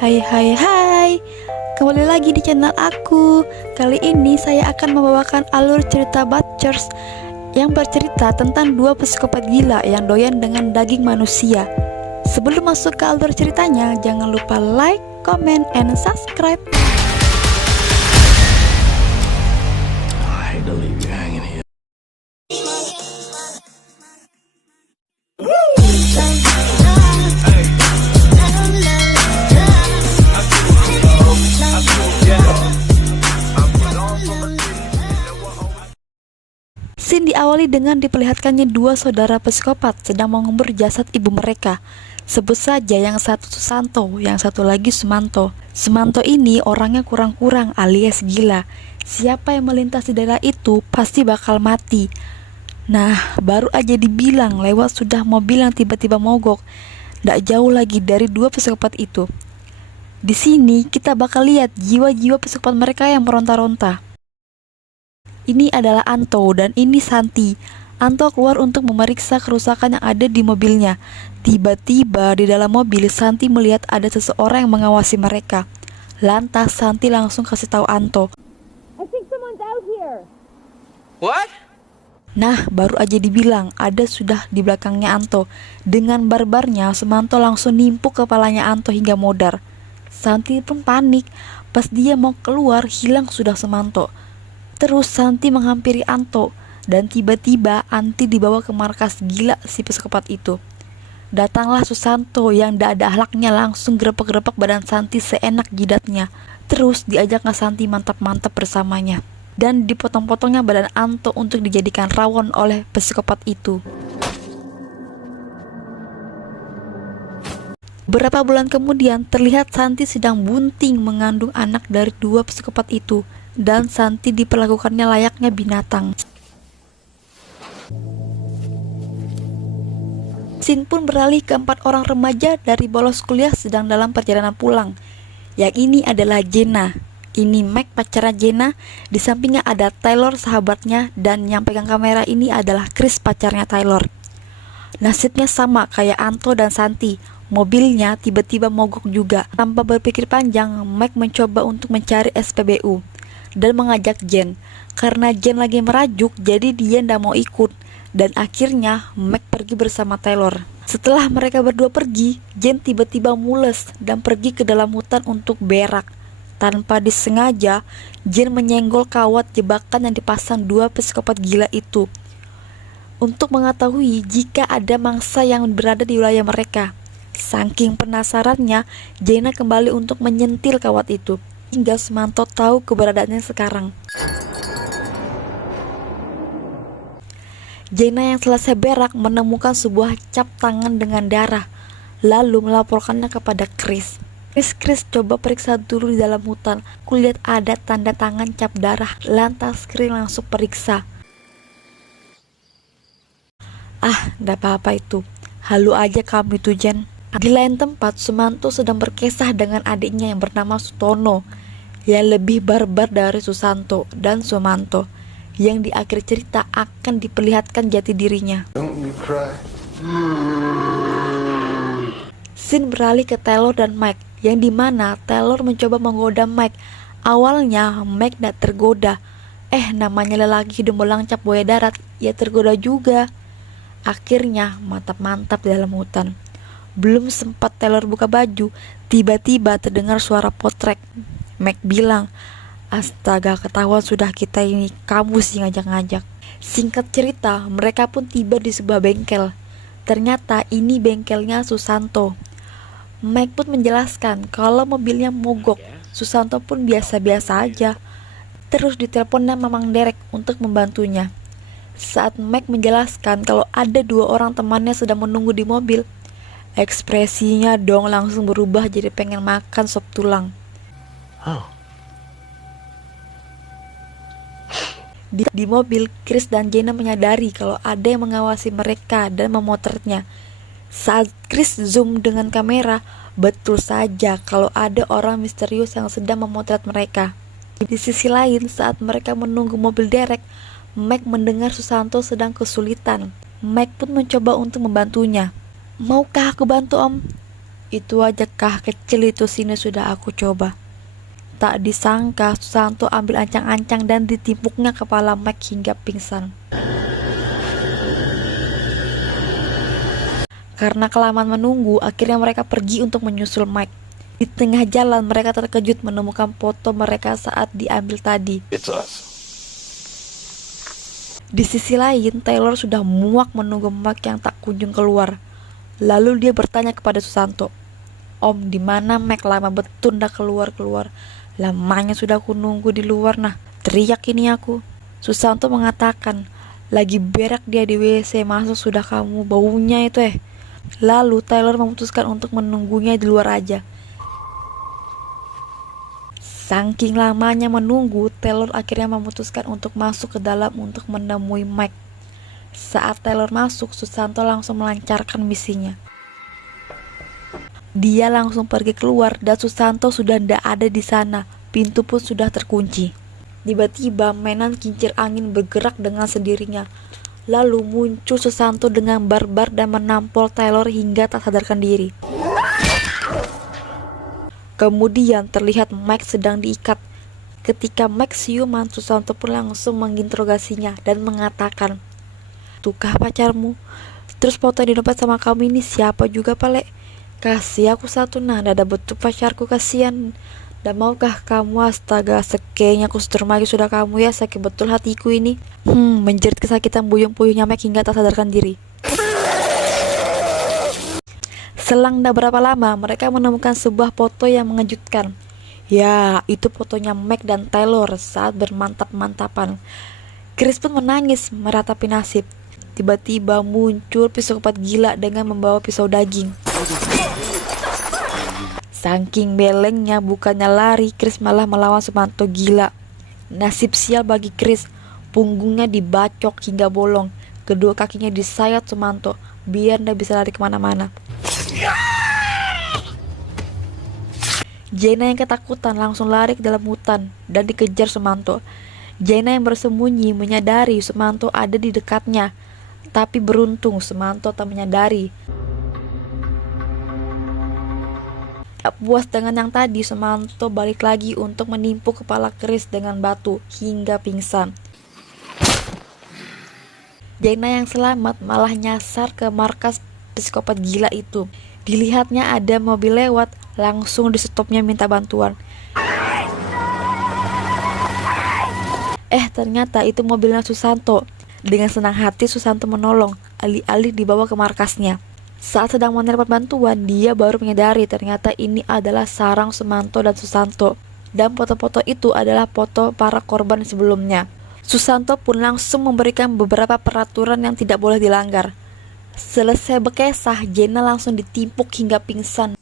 Hai, kembali lagi di channel aku. Kali ini saya akan membawakan alur cerita Butchers yang bercerita tentang dua psikopat gila yang doyan dengan daging manusia. Sebelum masuk ke alur ceritanya, jangan lupa like, comment, and subscribe. I hate to leave you hanging here. Scene diawali dengan diperlihatkannya dua saudara psikopat sedang mengubur jasad ibu mereka. Sebut saja yang satu Susanto, yang satu lagi Sumanto. Sumanto ini orangnya kurang-kurang alias gila. Siapa yang melintas di daerah itu pasti bakal mati. Nah, baru aja dibilang lewat sudah mobil yang tiba-tiba mogok. Nggak jauh lagi dari dua psikopat itu. Di sini kita bakal lihat jiwa-jiwa psikopat mereka yang meronta-ronta. Ini adalah Anto dan ini Santi. Anto keluar untuk memeriksa kerusakan yang ada di mobilnya. Tiba-tiba di dalam mobil Santi melihat ada seseorang yang mengawasi mereka. Lantas Santi langsung kasih tahu Anto. I think someone's out here. What? Nah, baru aja dibilang ada sudah di belakangnya Anto. Dengan barbarnya Sumanto langsung nimpuk kepalanya Anto hingga modar. Santi pun panik. Pas dia mau keluar hilang sudah Sumanto. Terus Santi menghampiri Anto dan tiba-tiba Anti dibawa ke markas gila si psikopat itu. Datanglah Susanto yang tidak ada akhlaknya langsung grepak-grepak badan Santi seenak jidatnya. Terus diajak ke Santi mantap-mantap bersamanya. Dan dipotong-potongnya badan Anto untuk dijadikan rawon oleh psikopat itu. Beberapa bulan kemudian terlihat Santi sedang bunting mengandung anak dari dua psikopat itu. Dan Santi diperlakukannya layaknya binatang. Scene pun beralih ke 4 orang remaja dari bolos kuliah sedang dalam perjalanan pulang. Yang ini adalah Jenna. Ini Mac pacarnya Jenna. Di sampingnya ada Taylor sahabatnya. Dan yang pegang kamera ini adalah Chris pacarnya Taylor. Nasibnya sama kayak Anto dan Santi. Mobilnya tiba-tiba mogok juga. Tanpa berpikir panjang, Mac mencoba untuk mencari SPBU dan mengajak Jen. Karena Jen lagi merajuk, jadi dia ndak mau ikut. Dan akhirnya Mac pergi bersama Taylor. Setelah mereka berdua pergi, Jen tiba-tiba mules dan pergi ke dalam hutan untuk berak. Tanpa disengaja, Jen menyenggol kawat jebakan yang dipasang dua psikopat gila itu untuk mengetahui jika ada mangsa yang berada di wilayah mereka. Saking penasarannya, Jenna kembali untuk menyentil kawat itu hingga Sumanto tahu keberadaannya sekarang. Jenna yang selesai berak menemukan sebuah cap tangan dengan darah, lalu melaporkannya kepada Chris. Chris coba periksa dulu di dalam hutan. Kulihat ada tanda tangan cap darah. Lantas Chris langsung periksa. Nggak apa-apa itu. Halu aja kamu itu, Jen. Di lain tempat, Sumanto sedang berkisah dengan adiknya yang bernama Sutono, yang lebih barbar dari Susanto dan Sumanto, yang di akhir cerita akan diperlihatkan jati dirinya. Scene beralih ke Taylor dan Mike, yang dimana Taylor mencoba menggoda Mike. Awalnya Mike tidak tergoda. Namanya lelaki hidung belang cap buaya darat, ya tergoda juga. Akhirnya mantap-mantap di dalam hutan. Belum sempat Taylor buka baju, tiba-tiba terdengar suara potrek. Mac bilang, astaga ketahuan sudah kita ini, kamu sih ngajak-ngajak. Singkat cerita, mereka pun tiba di sebuah bengkel. Ternyata ini bengkelnya Susanto. Mac pun menjelaskan kalau mobilnya mogok. Susanto pun biasa-biasa aja. Terus diteleponnya Mamang Derek untuk membantunya. Saat Mac menjelaskan kalau ada 2 orang temannya sedang menunggu di mobil, ekspresinya dong langsung berubah jadi pengen makan sop tulang. Di mobil, Chris dan Jenna menyadari kalau ada yang mengawasi mereka dan memotretnya. Saat Chris zoom dengan kamera, betul saja kalau ada orang misterius yang sedang memotret mereka. Di sisi lain, saat mereka menunggu mobil Derek, Mac mendengar Susanto sedang kesulitan. Mac pun mencoba untuk membantunya. Maukah aku bantu, Om? Itu aja kah kecil itu sini sudah aku coba. Tak disangka Susanto ambil ancang-ancang dan ditimpuknya kepala Mike hingga pingsan. Karena kelamaan menunggu, akhirnya mereka pergi untuk menyusul Mike. Di tengah jalan mereka terkejut menemukan foto mereka saat diambil tadi. It's us. Di sisi lain, Taylor sudah muak menunggu Mike yang tak kunjung keluar. Lalu dia bertanya kepada Susanto, "Om, di mana Mike? Lama betul ndak keluar-keluar. Lamanya sudah aku nunggu di luar nah." Teriak ini aku. Susanto mengatakan, "Lagi berak dia di WC, masuk sudah kamu baunya itu." Lalu Taylor memutuskan untuk menunggunya di luar aja. Saking lamanya menunggu, Taylor akhirnya memutuskan untuk masuk ke dalam untuk menemui Mike. Saat Taylor masuk, Susanto langsung melancarkan misinya. Dia langsung pergi keluar dan Susanto sudah tidak ada di sana. Pintu pun sudah terkunci. Tiba-tiba mainan kincir angin bergerak dengan sendirinya. Lalu muncul Susanto dengan barbar dan menampol Taylor hingga tak sadarkan diri. Kemudian terlihat Mike sedang diikat. Ketika Mike siuman, Susanto pun langsung menginterogasinya dan mengatakan, "Tukah pacarmu? Terus foto di dompet sama kamu ini siapa juga Pale? Kasih aku satu nah, dada betul pacarku kasihan. Dan maukah kamu?" Astaga, sekenya aku lagi sudah kamu ya, sakit betul hatiku ini. Menjerit kesakitan buyung-buyungnya Mike hingga tak sadarkan diri. Selang tak berapa lama, mereka menemukan sebuah foto yang mengejutkan. Ya, itu fotonya Mike dan Taylor saat bermantap-mantapan. Chris pun menangis meratapi nasib. Tiba-tiba muncul psikopat gila dengan membawa pisau daging. Saking belengnya, bukannya lari, Chris malah melawan Susanto gila. Nasib sial bagi Chris, punggungnya dibacok hingga bolong. Kedua kakinya disayat Susanto, biar tidak bisa lari kemana-mana. Jenna yang ketakutan langsung lari ke dalam hutan dan dikejar Susanto. Jenna yang bersembunyi menyadari Susanto ada di dekatnya, tapi beruntung Susanto tak menyadari. Tak puas dengan yang tadi, Susanto balik lagi untuk menimpuk kepala Chris dengan batu hingga pingsan. Jenna yang selamat malah nyasar ke markas psikopat gila itu. Dilihatnya ada mobil lewat, langsung di-stopnya minta bantuan. Ternyata itu mobilnya Susanto. Dengan senang hati Susanto menolong, alih-alih dibawa ke markasnya. Saat sedang menerima bantuan, dia baru menyadari ternyata ini adalah sarang Susanto dan Susanto. Dan foto-foto itu adalah foto para korban sebelumnya. Susanto pun langsung memberikan beberapa peraturan yang tidak boleh dilanggar. Selesai berkesah, Jenna langsung ditimpuk hingga pingsan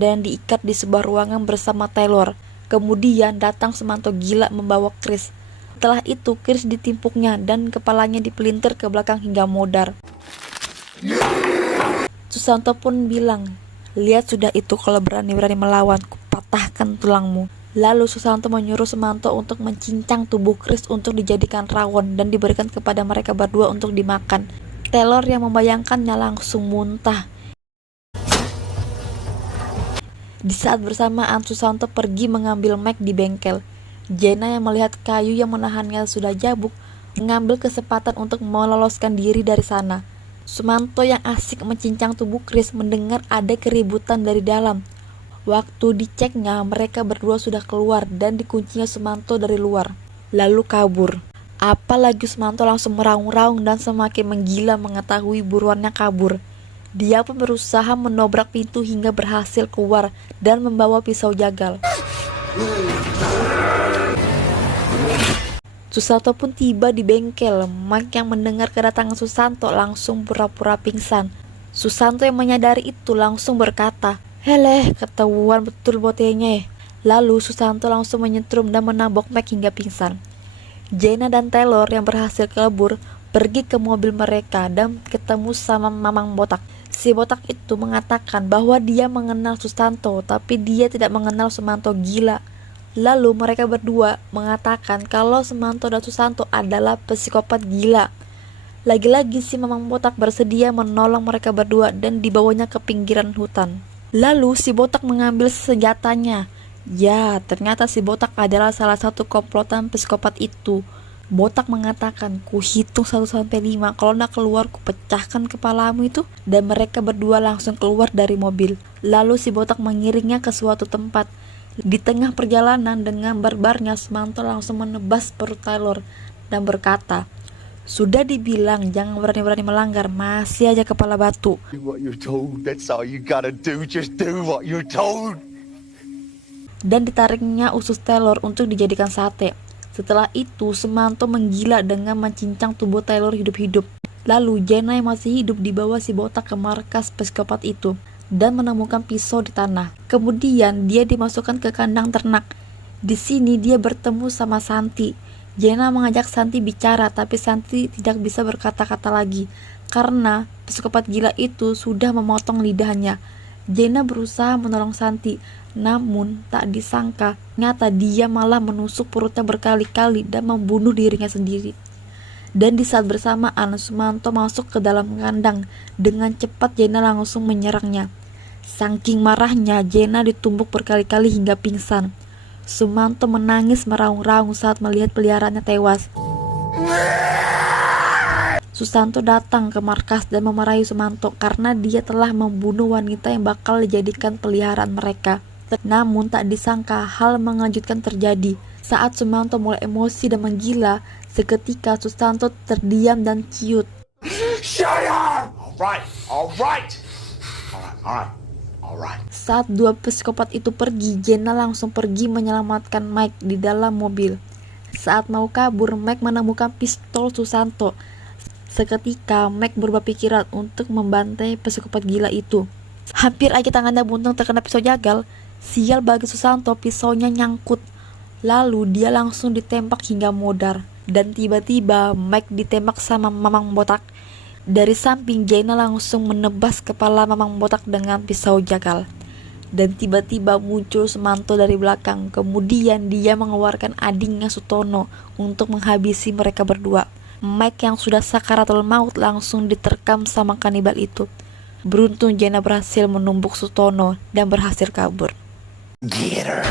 dan diikat di sebuah ruangan bersama Taylor. Kemudian datang Susanto gila membawa Chris. Setelah itu Chris ditimpuknya dan kepalanya dipelintir ke belakang hingga modar. Susanto pun bilang, "Lihat sudah itu, kalau berani-berani melawan, kupatahkan tulangmu." Lalu Susanto menyuruh Susanto untuk mencincang tubuh Chris untuk dijadikan rawon dan diberikan kepada mereka berdua untuk dimakan. Taylor yang membayangkannya langsung muntah. Di saat bersamaan Susanto pergi mengambil Mike di bengkel. Jenna yang melihat kayu yang menahannya sudah jabuk, mengambil kesempatan untuk meloloskan diri dari sana. Susanto yang asik mencincang tubuh Chris mendengar ada keributan dari dalam. Waktu diceknya, mereka berdua sudah keluar dan dikuncinya Susanto dari luar, lalu kabur. Apalagi Susanto langsung meraung-raung dan semakin menggila mengetahui buruannya kabur. Dia pun berusaha menobrak pintu hingga berhasil keluar dan membawa pisau jagal. Susanto pun tiba di bengkel. Mike yang mendengar kedatangan Susanto langsung pura-pura pingsan. Susanto yang menyadari itu langsung berkata, "Heleh, ketahuan betul botenya ya." Lalu Susanto langsung menyetrum dan menabok Mike hingga pingsan. Jenna dan Taylor yang berhasil kabur pergi ke mobil mereka dan ketemu sama Mamang Botak. Si Botak itu mengatakan bahwa dia mengenal Susanto, tapi dia tidak mengenal Susanto gila. Lalu mereka berdua mengatakan kalau Susanto dan Susanto adalah psikopat gila. Lagi-lagi si Mamang Botak bersedia menolong mereka berdua dan dibawanya ke pinggiran hutan. Lalu si Botak mengambil senjatanya. Ya, ternyata si Botak adalah salah satu komplotan psikopat itu. Botak mengatakan, ku hitung 1-5, kalau nak keluar ku pecahkan kepalamu itu. Dan mereka berdua langsung keluar dari mobil. Lalu si Botak mengiringnya ke suatu tempat. Di tengah perjalanan dengan barbarnya, Sumanto langsung menebas perut Taylor dan berkata, sudah dibilang jangan berani-berani melanggar, masih aja kepala batu. Do what you're told. That's all you gotta do. Just do what you're told. Dan ditariknya usus Taylor untuk dijadikan sate. Setelah itu, Sumanto menggila dengan mencincang tubuh Taylor hidup-hidup. Lalu Jenna yang masih hidup dibawa si Botak ke markas psikopat itu dan menemukan pisau di tanah. Kemudian dia dimasukkan ke kandang ternak. Di sini dia bertemu sama Santi. Jenna mengajak Santi bicara, tapi Santi tidak bisa berkata-kata lagi karena psikopat gila itu sudah memotong lidahnya. Jenna berusaha menolong Santi, namun tak disangka ternyata dia malah menusuk perutnya berkali-kali dan membunuh dirinya sendiri. Dan di saat bersamaan Sumanto masuk ke dalam kandang. Dengan cepat Jenna langsung menyerangnya. Saking marahnya Jenna ditumbuk berkali-kali hingga pingsan. Sumanto menangis meraung-raung saat melihat peliharaannya tewas. Susanto datang ke markas dan memarahi Sumanto karena dia telah membunuh wanita yang bakal dijadikan peliharaan mereka. Namun tak disangka hal mengejutkan terjadi. Saat Sumanto mulai emosi dan menggila, seketika Susanto terdiam dan ciut. Shut up! Alright. Alright. Saat dua psikopat itu pergi, Jenna langsung pergi menyelamatkan Mike di dalam mobil. Saat mau kabur, Mike menemukan pistol Susanto. Seketika, Mike berubah pikiran untuk membantai psikopat gila itu. Hampir aja tangannya buntung terkena pisau jagal. Sial bagi Susanto, pisaunya nyangkut. Lalu dia langsung ditembak hingga modar. Dan tiba-tiba Mike ditembak sama Mamang Botak. Dari samping, Jenna langsung menebas kepala Mamang Botak dengan pisau jagal. Dan tiba-tiba muncul Sumanto dari belakang. Kemudian dia mengeluarkan adingnya Sutono untuk menghabisi mereka berdua. Mike yang sudah sakaratul maut langsung diterkam sama kanibal itu. Beruntung Jenna berhasil menumbuk Sutono dan berhasil kabur. Get her.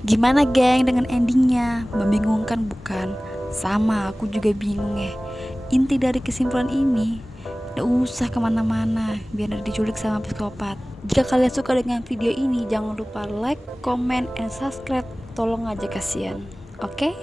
Gimana geng dengan endingnya? Membingungkan bukan? Sama, aku juga bingung ya. Inti dari kesimpulan ini, gak usah kemana-mana biar diculik sama psikopat. Jika kalian suka dengan video ini, jangan lupa like, comment, and subscribe. Tolong aja kasihan, oke?